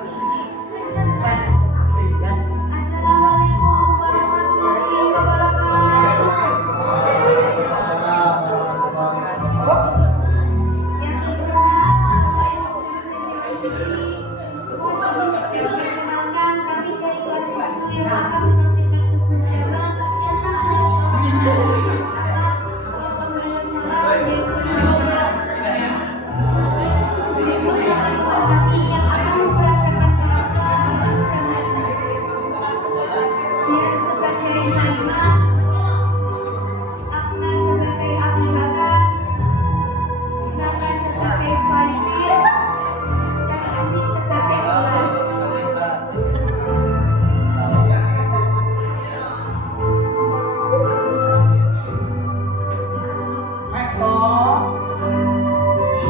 Assalamualaikum warahmatullahi wabarakatuh. Yang terhormat Bapak Ibu guru dan Dewan Juri, mohon izin memperkenalkan kami dari kelas 7 yang akan menampilkan sebuah drama tentang seorang Sallallahu Alaihi Wasallam, yaitu Nabi. Berikut teman-teman kami yang akan memperagakan karakter dalam drama ini. Dia sebagai Maiman, Akna sebagai Abu Bakar, Nana sebagai Suhaibin, dan Umi sebagai Fulan.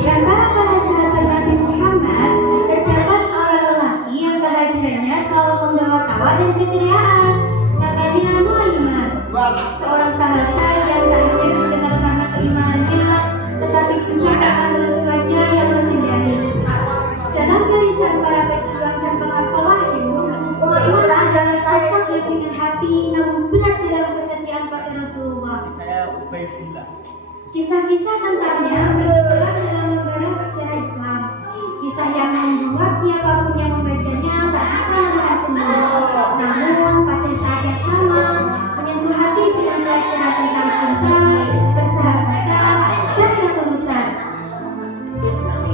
Di antara para sahabat Nabi Muhammad, terdapat seorang lelaki yang kehadirannya selalu membawa tawa dan keceriaan. Namanya Nuaiman, seorang sahabat yang tak hanya dikenal karena keimanannya, tetapi juga karena kelucuannya yang legendaris. Dalam barisan para pejuang dan penghafal wahyu, Nuaiman adalah sosok yang ringan hati namun berat dalam kesetiaan pada Rasulullah. Kisah-kisah tentangnya berperan dalam lembaran sejarah Islam. Kisah yang membuat siapapun yang membacanya tak bisa menahan senyum. Namun pada saat yang sama menyentuh hati dengan pelajaran tentang cinta, persahabatan, dan ketulusan.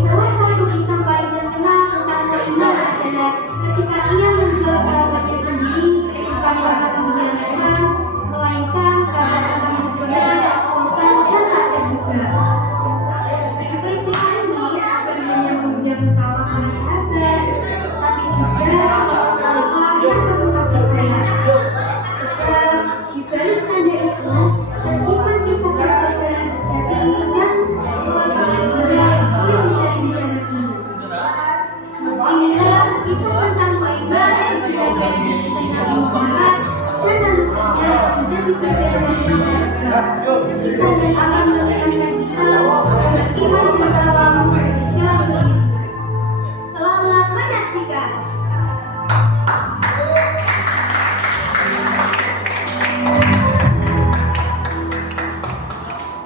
Salah satu kisah paling terkenal tentang Nuaiman adalah ketika ia menjual sahabatnya sendiri bukan karena pengkhianatan, melainkan karena kemudian spontan dan tak terduga. Peristiwa ini bukan hanya mengundang tawa para sahabat, tapi juga sikap Rasulullah yang penuh kasih sayang. Sebab di balik canda itu tersimpan kisah-kisah jalan sejati dan merupakan jiwa yang sulit dicari di zaman ini. Inilah kisah tentang Nuaiman, si juragan yang dicintai Nabi Muhammad dan leluconnya yang menjadi bagian dari sejarah Islam. Kisah yang akan mengingatkan kita agar iman dan tawang bisa berjalan beriringan. Selamat menyaksikan.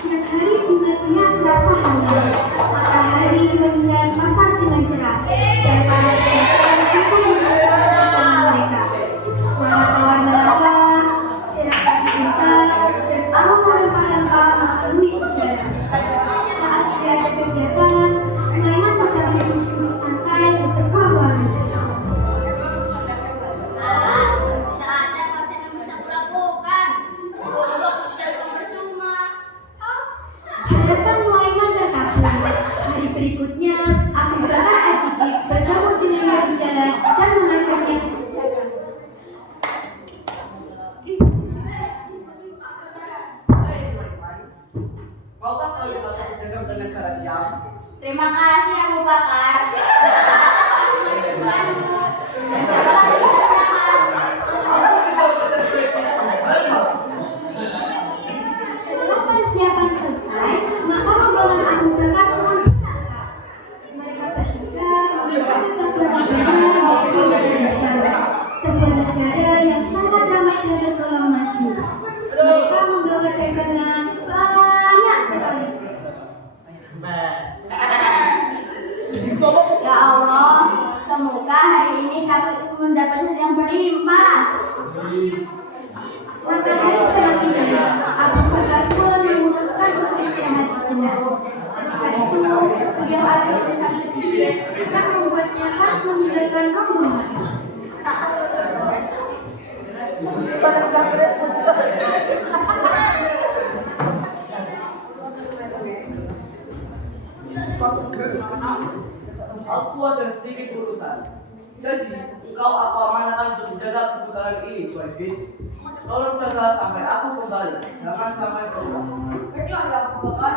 Siang hari di Madinah terasa hangat. Matahari menyinari pasar dengan cerah dan para pedagang sibuk mengerjakan dagangan mereka. Suara tawar menapa, derakan unta, dan aroma rempah-rempah memenuhi udara. Saat tidak ada kegiatan, Nuaiman sedang duduk santai di sebuah warung. Tidak ada pasien yang bisa kulakukan. Waktu telepon percuma. Harapan Nuaiman terkabul. Hari berikutnya, Abu Bakar As-Siddiq bertemu dengannya di jalan dan mengajaknya. Maukah kau dipakai pedagang dengan cara siap? Terima kasih Abu Bakar. Setelah persiapan selesai, maka rombongan Abu Bakar pun berangkat. Mereka bertiga menuju ke sebuah negara yaitu Indonesia, sebuah negara yang sangat ramai dan tergolong maju. Mereka membawa dagangan banyak sekali. Ya Allah, semoga hari ini kami mendapat yang berlimpah. Matahari semakin naik. Abu Bakar pun memutuskan untuk istirahat sejenak. Ketika itu, beliau ada urusan sedikit yang membuatnya harus meninggalkan rombongan. Aku ada sedikit urusan. Jadi, engkau apa amanahkan untuk menjaga kebutuhan ini, Suhaibin? Tolong jaga sampai aku kembali. Jangan sampai keluar. Baiklah ya Abu Bakar.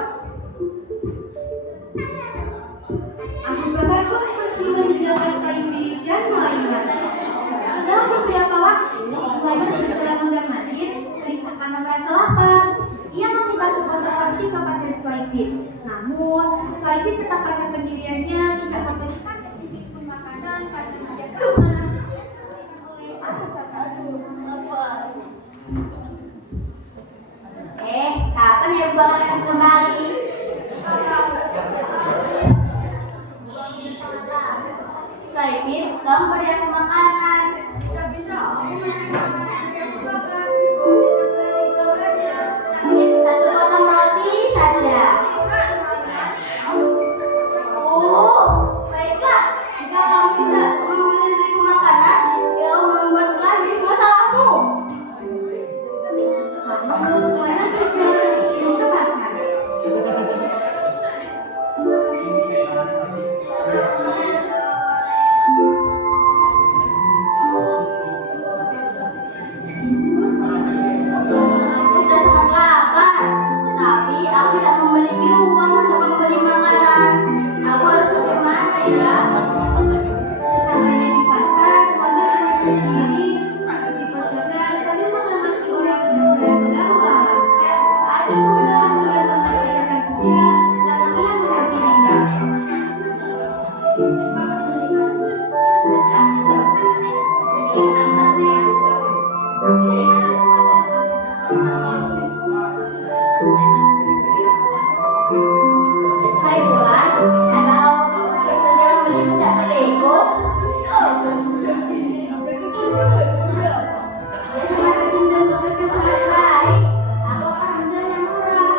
Abu Bakar pun pergi meninggalkan Suhaibin dan Nuaiman. Setelah beberapa waktu, Nuaiman berjalan mondar-mandir, gelisah karena merasa lapar. Ia meminta sepotong roti kepada Suhaibin. Namun, Suhaibin tetap pada pendiriannya, tidak memberikan sedikit pun makanan pada Suhaibin, tolong beri aku makanan. Tidak bisa. Satu potong roti saja. Oh, baiklah. Jika kamu tidak membeli beriku makanan, jauh membuat lagi masalahmu. Lalu Noiman berjalan menuju ke pasar. Aku sudah sangat lapar, tapi aku tidak memiliki uang untuk membeli makanan. Aku harus bagaimana ya? Sesampainya di pasar, Noiman berdiri duduk di pojokan sambil mengamati orang berjalan berlalu-lalang. Saat itu adalah dia menghadirkan kuda, lalu ia menghampirinya. Hai Bulan, kalau sedang beli kuda milikku, dia sangat cinta bekerja sangat baik. Aku akan menjual yang murah.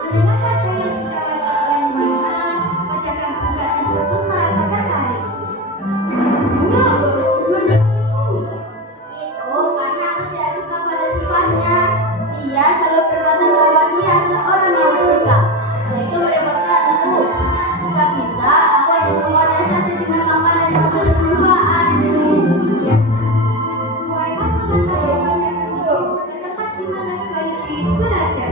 Mendengar harga yang ditawarkan oleh Noiman, pedagang kuda tersebut merasa tertarik. Itu karena aku tidak suka pada sifatnya. Dia selalu berkata bahwa dia adalah orang yang merdeka. Hal itu merepotkanku. Jika bisa, aku harus mengeluarkan satu dengan makanan yang berjualan. Noiman mengantarkan pedagang itu ke tempat di mana Suhaibin berada.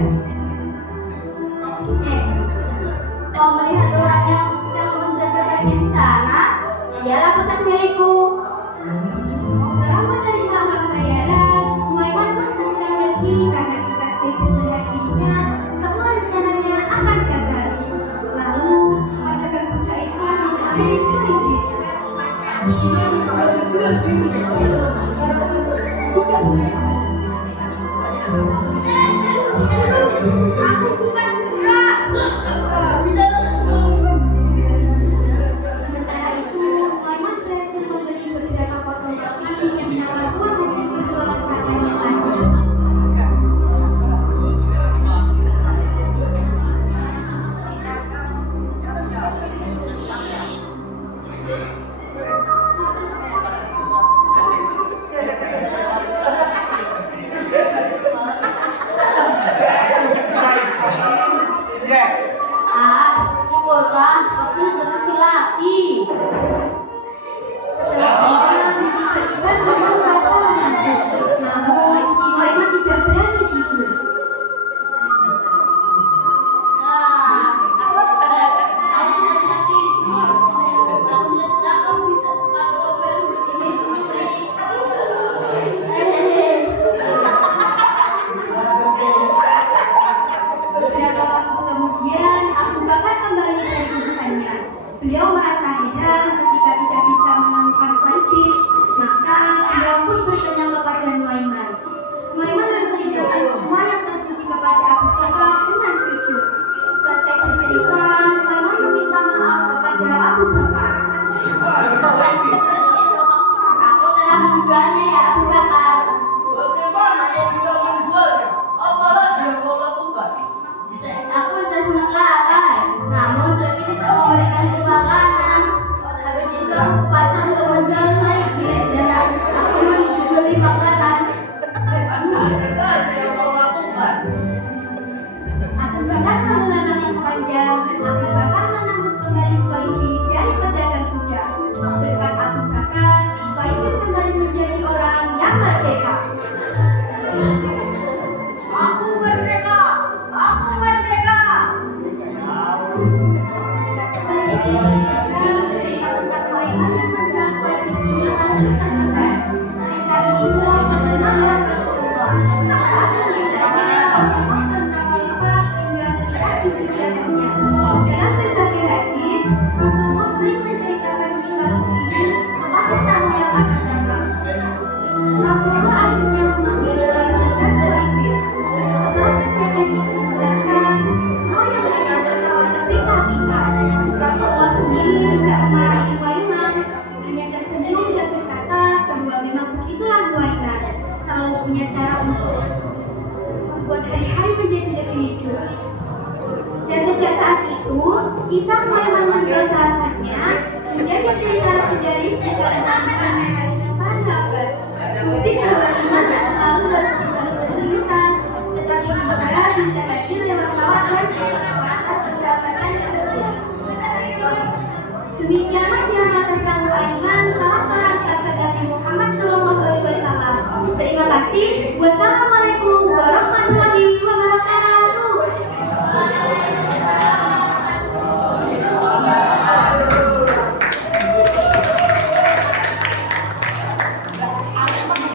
Kau melihat orang yang sedang menjaga dirinya di sana? Dialah putra milikku. Setelah menerima uang bayaran, Noiman pun segera pergi karena jika Suhaibin melihat dirinya, semua rencananya akan gagal. Lalu, pedagang kuda itu menghampiri Suhaibin. Aku bukan budak. Sementara itu, Noiman berhasil membeli beberapa potong roti yang menawar uang hasil penjualan sahabatnya tadi. Syukurlah, aku sudah bersih lagi. Setelah pulang, tiba-tiba Noiman merasa mengantuk. Namun, Noiman tidak berani tidur. Aku tidak bisa tidur. Aku tidak tahu aku bisa makan begini Beberapa waktu kemudian, Abu Bakar kembali dari urusannya. Beliau merasa heran ketika tidak bisa menemukan Suhaibin, maka beliau pun bertanya kepada Noiman. Noiman menceritakan semua yang terjadi kepada Abu Bakar dengan jujur. Selesai bercerita, Noiman meminta maaf kepada Abu Bakar. Aku telah menjualnya ya Abu Bakar. Bagaimana kau bisa menjualnya? Apalagi yang kau lakukan? Aku sudah sangat lapar. Namun Suhaibin tidak memberikan makanan. Habis itu aku ke pasar untuk menjual Suhaibin dan aku membeli makanan. Apa saja yang kau lakukan? Abu Bakar sambil nafas panjang dan Abu Bakar menembus kembali Suhaibin dari pedagang kuda. Berkat Abu Bakar, Suhaibin kembali menjadi orang yang gadis TKS